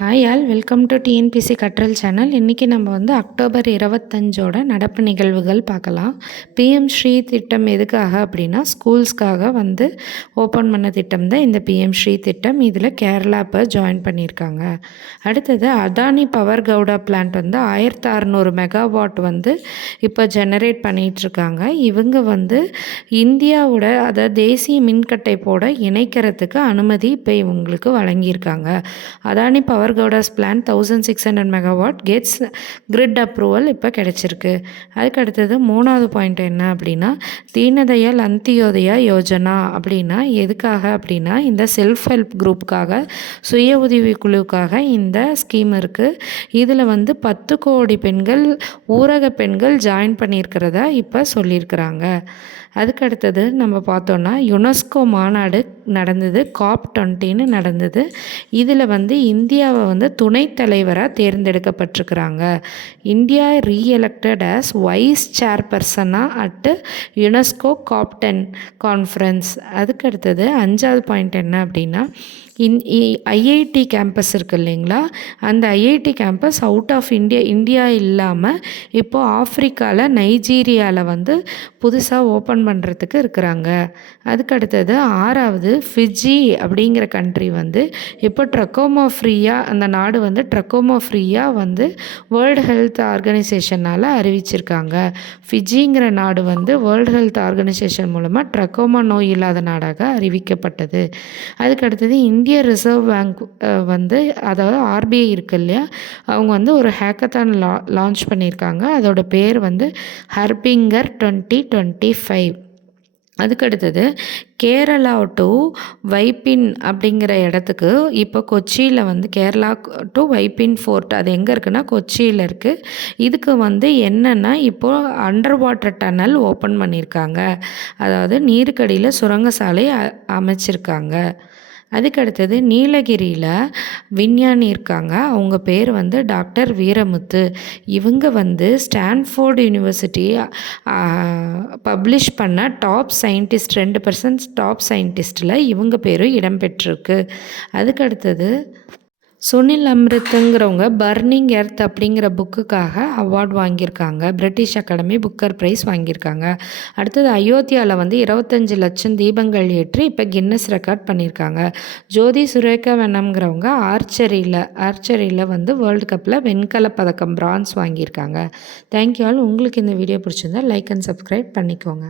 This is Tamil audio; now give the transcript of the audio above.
Hi all, welcome to TNPC கற்றல் சேனல். இன்றைக்கி நம்ம வந்து அக்டோபர் 25 நடப்பு நிகழ்வுகள் பார்க்கலாம். பிஎம் ஸ்ரீ திட்டம் எதுக்காக அப்படின்னா ஸ்கூல்ஸ்க்காக வந்து ஓப்பன் பண்ண திட்டம் தான் இந்த பிஎம் ஸ்ரீ திட்டம். இதில் கேரளா இப்போ ஜாயின் பண்ணியிருக்காங்க. அடுத்தது அதானி பவர் கவுடா பிளான்ட் வந்து 1600 மெகாவாட் வந்து இப்போ ஜெனரேட் பண்ணிகிட்ருக்காங்க. இவங்க வந்து இந்தியாவோட அதாவது தேசிய மின்கட்டைப்போட இணைக்கிறதுக்கு அனுமதி இப்போ இவங்களுக்கு வழங்கியிருக்காங்க. அதானி பவர் கவுடாஸ் plan 1600 megawatt gets grid approval இப்போ கிடச்சிருக்கு. அதுக்கு அடுத்தது 3வது பாயிண்ட் என்ன அப்படின்னா தீனதயாள் அந்தியோதயா யோஜனா. அப்படின்னா எதுக்காக அப்படின்னா இந்த செல்ஃப் ஹெல்ப் குரூப்புக்காக, சுய உதவி குழுவுக்காக இந்த ஸ்கீம் இருக்குது. இதில் வந்து 10 கோடி பெண்கள், ஊரக பெண்கள் ஜாயின் பண்ணியிருக்கிறதா இப்போ சொல்லியிருக்கிறாங்க. அதுக்கடுத்தது நம்ம பார்த்தோன்னா யுனெஸ்கோ மாநாடு நடந்தது, COP20 நடந்தது. இதில் வந்து இந்தியாவை வந்து துணைத் தலைவராக தேர்ந்தெடுக்கப்பட்டிருக்கிறாங்க. இந்தியா ரீஎலெக்டட் ஆஸ் வைஸ் சேர்பர்சனாக அட் யுனெஸ்கோ COP10 கான்ஃபரன்ஸ். அதுக்கடுத்தது 5வது பாயிண்ட் என்ன அப்படின்னா ஐஐடி கேம்பஸ் இருக்குது இல்லைங்களா, அந்த IIT campus out of India இல்லாமல் இப்போது ஆஃப்ரிக்காவில் நைஜீரியாவில் வந்து புதுசாக ஓப்பன் பண்ணுறதுக்கு இருக்கிறாங்க. அதுக்கடுத்தது 6வது ஃபிஜி அப்படிங்கிற கண்ட்ரி வந்து இப்போ ட்ரக்கோமா ஃப்ரீயாக, அந்த நாடு வந்து ட்ரக்கோமா ஃப்ரீயாக வந்து வேர்ல்டு ஹெல்த் ஆர்கனைசேஷனால் அறிவிச்சிருக்காங்க. ஃபிஜிங்கிற நாடு வந்து வேர்ல்டு ஹெல்த் ஆர்கனைசேஷன் மூலமாக ட்ரக்கோமா நோய் இல்லாத நாடாக அறிவிக்கப்பட்டது. அதுக்கடுத்தது இந்திய ரிசர்வ் பேங்க் வந்து அதாவது ஆர்பிஐ இருக்கு இல்லையா, அவங்க வந்து ஒரு ஹேக்கத்தான் லான்ச் பண்ணியிருக்காங்க. அதோட பேர் வந்து ஹர்பிங்கர் 2025. அதுக்கடுத்தது கேரளா டு வைப்பின் அப்படிங்கிற இடத்துக்கு இப்போ கொச்சியில் வந்து கேரளா டு வைப்பின் ஃபோர்ட், அது எங்கே இருக்குன்னா கொச்சியில் இருக்குது. இதுக்கு வந்து என்னென்னா இப்போது அண்டர் வாட்டர் டனல் ஓப்பன் பண்ணியிருக்காங்க, அதாவது நீருக்கடியில் சுரங்க சாலை அமைச்சிருக்காங்க. அதுக்கடுத்தது நீலகிரியில் விஞ்ஞானி இருக்காங்க, அவங்க பேர் வந்து டாக்டர் வீரமுத்து. இவங்க வந்து ஸ்டான்ஃபோர்டு யூனிவர்சிட்டி பப்ளிஷ் பண்ண டாப் சயின்டிஸ்ட் 2% டாப் சயின்டிஸ்ட்டில் இவங்க பேரும் இடம்பெற்றிருக்கு. அதுக்கடுத்தது சுனில் அம்ரித்துங்கிறவங்க பர்னிங் எர்த் அப்படிங்கிற புக்குக்காக அவார்ட் வாங்கியிருக்காங்க. பிரிட்டிஷ் அகாடமி புக்கர் ப்ரைஸ் வாங்கியிருக்காங்க. அடுத்தது அயோத்தியாவில் வந்து 25 லட்சம் தீபங்கள் ஏற்றி இப்போ கின்னஸ் ரெக்கார்ட் பண்ணியிருக்காங்க. ஜோதி சுரேகா வெனம்ங்கிறவங்க ஆர்ச்சரியில் வந்து வேர்ல்டு கப்பில் வெண்கல பதக்கம் பிரான்ஸ் வாங்கியிருக்காங்க. Thank you all. உங்களுக்கு இந்த வீடியோ பிடிச்சிருந்தா லைக் அண்ட் சப்ஸ்கிரைப் பண்ணிக்கோங்க.